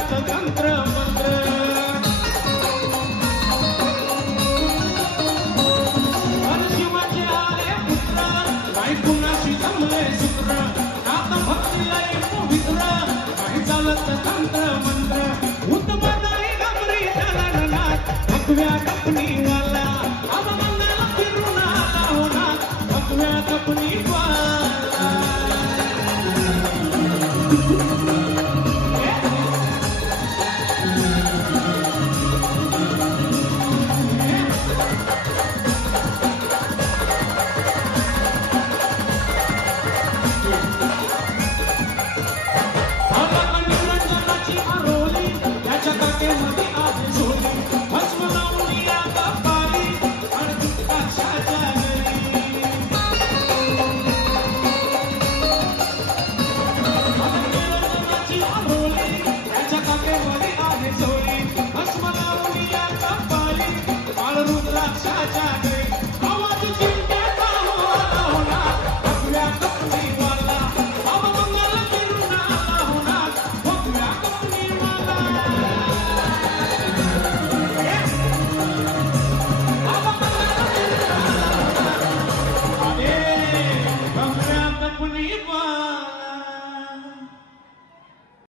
चालत तंत्र मंत्र शिवाचे आले पुत्र काही कुणाशी जमले सूत्र नाथ भक्ती लय पवित्र काही चालत तंत्र मंत्र उत्तम नाही गमरी जननाथ भगव्या कपनी वाला अवमंगल फिरून आला होना भगव्या कपनी वाला